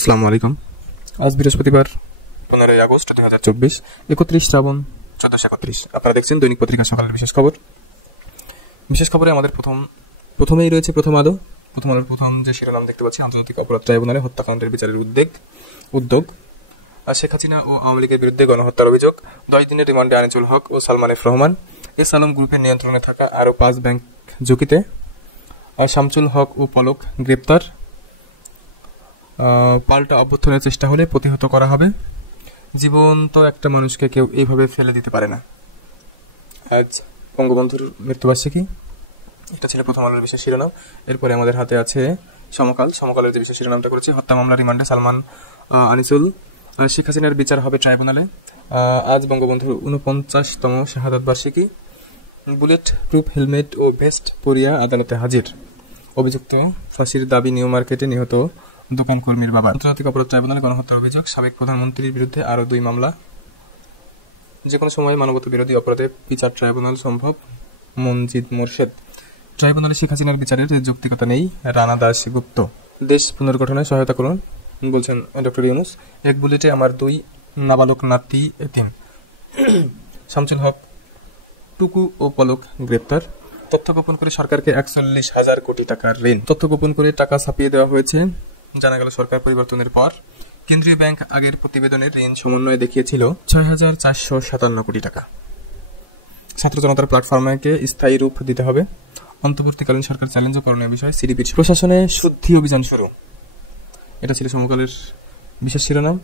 আসসালামু আলাইকুম। আজ বৃহস্পতিবার 15 আগস্ট 2024, 31 শ্রাবণ 1431। আপনারা দেখছেন দৈনিক পত্রিকা সকালের বিশেষ খবর। বিশেষ খবরে আমাদের প্রথমেই রয়েছে প্রথম আলোর প্রথম যে শিরোনাম দেখতে পাচ্ছি, আন্তর্জাতিক অপরাধ ট্রাইব্যুনালে হত্যাকাণ্ডের বিচারের উদ্যোগ। শেখ হাসিনা ও আওয়ামী লীগের বিরুদ্ধে গণহত্যার অভিযোগ, 10 দিনের রিমান্ডে আনিসুল হক ও সালমান এফ রহমান। এস আলম গ্রুপের নিয়ন্ত্রণে থাকা আরও 5 ব্যাংক ঝুঁকিতে, শামসুল হক ও পলক গ্রেপ্তার। পাল্টা অভ্যুত্থানের চেষ্টা হলে প্রতিহত করা হবে। জীবন্ত একটা মানুষকে কেউ এইভাবে ফেলে দিতে পারে না। আজ বঙ্গবন্ধুর মৃত্যুবার্ষিকী। এটা ছিল প্রথম আলোর বিশেষ শিরোনাম। এরপরে আমাদের হাতে আছে সমকালের যে বিশেষ শিরোনামটা করেছে, হত্যা মামলা রিমান্ডে সালমান, আনিসুল, শেখ হাসিনার বিচার হবে ট্রাইব্যুনালে। আজ বঙ্গবন্ধুর 49তম শাহাদাত বার্ষিকী। বুলেট প্রুফ হেলমেট ও ভেস্ট পরিয়া আদালতে হাজির অভিযুক্ত। ফাঁসির দাবি নিউ মার্কেটে নিহত দোকান কর্মীর বাবা। আন্তর্জাতিক অপরাধ ট্রাইব্যুনালে গণহত্যার অভিযোগ, সাবেক প্রধানমন্ত্রীর বিরুদ্ধে আরও 2 মামলা। যে কোনো সময় মানবতা বিরোধী অপরাধে বিচার ট্রাইব্যুনাল সম্ভব। মনজিদ মোরশেদ। ট্রাইব্যুনালে শেখ হাসিনার বিচারের যৌক্তিকতা নেই, রানা দাস গুপ্ত। দেশ পুনর্গঠনে সহায়তা করুন বলছেন ডক্টর ইউনূস। এক বুলেটে আমার 2 নাবালক নাতি এতিম। শামসুল হক, টুকু ও পলক গ্রেপ্তার। তথ্য গোপন করে সরকারকে 41,000 কোটি টাকার ঋণ। তথ্য গোপন করে টাকা ছাপিয়ে দেওয়া হয়েছে, জানা গেল সরকার পরিবর্তনের পর। কেন্দ্রীয় ব্যাংক আগের প্রতিবেদনের ঋণ সমন্বয়ে দেখিয়েছিল 6,457 কোটি টাকা। ছাত্র জনতার প্ল্যাটফর্মকে স্থায়ী রূপ দিতে হবে। অন্তর্বর্তীকালীন সরকার চ্যালেঞ্জ ও করণীয় বিষয়। সিডিপির প্রশাসনে শুদ্ধি অভিযান শুরু। এটা ছিল সমকালের বিশেষ শিরোনাম।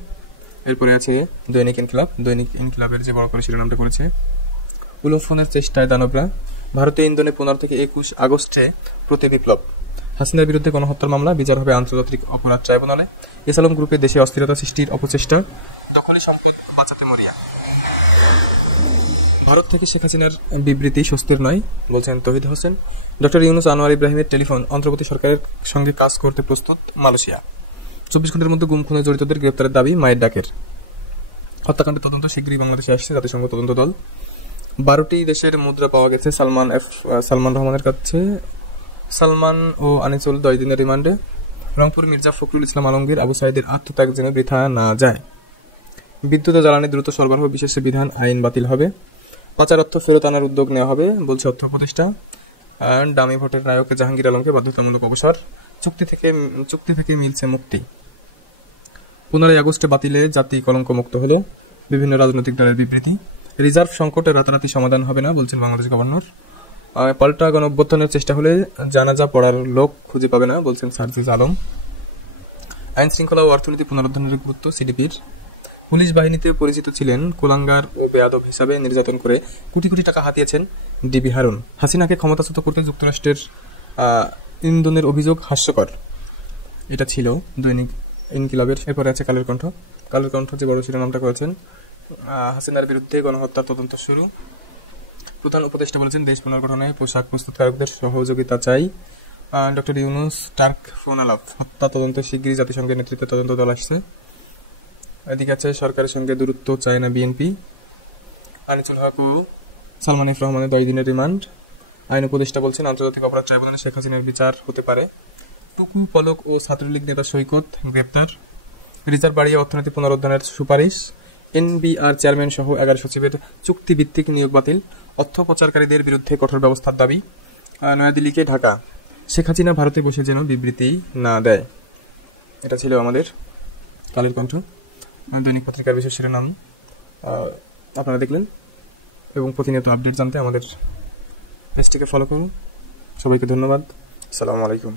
এরপরে আছে দৈনিক ইনকিলাবের যে বড় করে শিরোনামটা করেছে, উলফনের চেষ্টায় দানবরা। ভারতে ইন্ধনে 15 থেকে 21 আগস্টে প্রতি বিপ্লব। হাসিনার বিরুদ্ধে গণহত্যার মামলা, বিচার হবে আন্তর্জাতিক অপরাধ ট্রাইব্যুনালে। এস আলম গ্রুপে দেশে অস্থিরতা সৃষ্টির অপচেষ্টা, দখলি সম্পদ বাঁচাতে মরিয়া। ভারত থেকে শেখ হাসিনার বিবৃতি স্বস্তির নয় বলছেন তৌহিদ হোসেন। ডক্টর ইউনূস আনোয়ার ইব্রাহিমের টেলিফোন, অন্তর্বর্তী সরকারের সঙ্গে কাজ করতে প্রস্তুত মালয়েশিয়া। 24 ঘন্টার মধ্যে গুম খুনে জড়িতদের গ্রেপ্তারের দাবি মায়ের ডাকের। হত্যাকাণ্ডের তদন্ত শীঘ্রই বাংলাদেশে আসছে জাতিসংঘ তদন্ত দল। 12টি দেশের মুদ্রা পাওয়া গেছে সালমান রহমানের কাছে। সালমান ও আনিসুল 10 দিনের রিমান্ডে। রংপুর মির্জা ফখরুল ইসলাম আলমগীর, আবু সাইদের আত্মত্যাগ যেন বৃথা না যায়। বিদ্যুৎ ও জ্বালানি দ্রুত সরবরাহ বিশেষ বিধান আইন বাতিল হবে। পাচার অর্থ ফেরত আনার উদ্যোগ নেওয়া হবে বলছে অর্থ উপদেষ্টা। ডামি ভোটের নায়ক জাহাঙ্গীর আলমকে বাধ্যতামূলক অবসর। চুক্তি থেকে মিলছে মুক্তি। 15 আগস্টে বাতিলে জাতি কলঙ্ক মুক্ত হলো, বিভিন্ন রাজনৈতিক দলের বিবৃতি। রিজার্ভ সংকটে রাতারাতি সমাধান হবে না বলছেন বাংলাদেশ গভর্নর। পাল্টা গণঅভ্যুত্থানের চেষ্টা হলে জানাজা পড়ার লোক খুঁজে পাবে না বলছেন সার্জিস আলম। আইন শৃঙ্খলা ও অর্থনীতি পুনরুদ্ধারের গুরুত্ব সিডিপির। পুলিশ বাহিনীতে পরিচিত ছিলেন কুলাঙ্গার ও বেয়াদব হিসাবে নির্যাতন করে কোটি কোটি টাকা হাতিয়েছেন ডিবি হারুন। হাসিনাকে ক্ষমতাচ্যুত করতে যুক্তরাষ্ট্রের ইন্ধনের অভিযোগ হাস্যকর। এটা ছিল দৈনিক ইনকিলাবের। এরপরে আছে কালের কণ্ঠ যে বড় শিরোনামটা করেছেন, হাসিনার বিরুদ্ধে গণহত্যার তদন্ত শুরু। প্রধান উপদেষ্টা বলেছেন দেশ পুনর্গঠনে পোশাক প্রস্তুতকারকদের সহযোগিতা চাই। ডক্টর ইউনূস টার্ক ফোন আলাপ। হত্যা তদন্তে শিগগিরই জাতিসংঘের নেতৃত্বে তদন্ত দল আসছে। এদিকে আছে সরকারের সঙ্গে দূরত্ব চায় না বিএনপি। আনিসুল হক ও সালমান এফ রহমানের 10 দিনের রিমান্ড। আইন উপদেষ্টা বলছেন আন্তর্জাতিক অপরাধ ট্রাইব্যুনালে শেখ হাসিনার বিচার হতে পারে। টুকু, পলক ও ছাত্রলীগ নেতা সৈকত গ্রেপ্তার। রিজার্ভ বাড়িয়ে অর্থনীতি পুনরুদ্ধারের সুপারিশ। এনবিআর চেয়ারম্যান সহ 11 সচিবের চুক্তিভিত্তিক নিয়োগ বাতিল। অর্থ পাচারকারীদের বিরুদ্ধে কঠোর ব্যবস্থার দাবি। নয়াদিল্লিকে ঢাকা। শেখ হাসিনা ভারতে বসে যেন বিবৃতি না দেয়। এটা ছিল আমাদের কালের কণ্ঠ দৈনিক পত্রিকার বিশেষ শিরোনাম। আপনারা দেখলেন এবং প্রতিনিয়ত আপডেট জানতে আমাদের পেজটিকে ফলো করুন। সবাইকে ধন্যবাদ। আসসালামু আলাইকুম।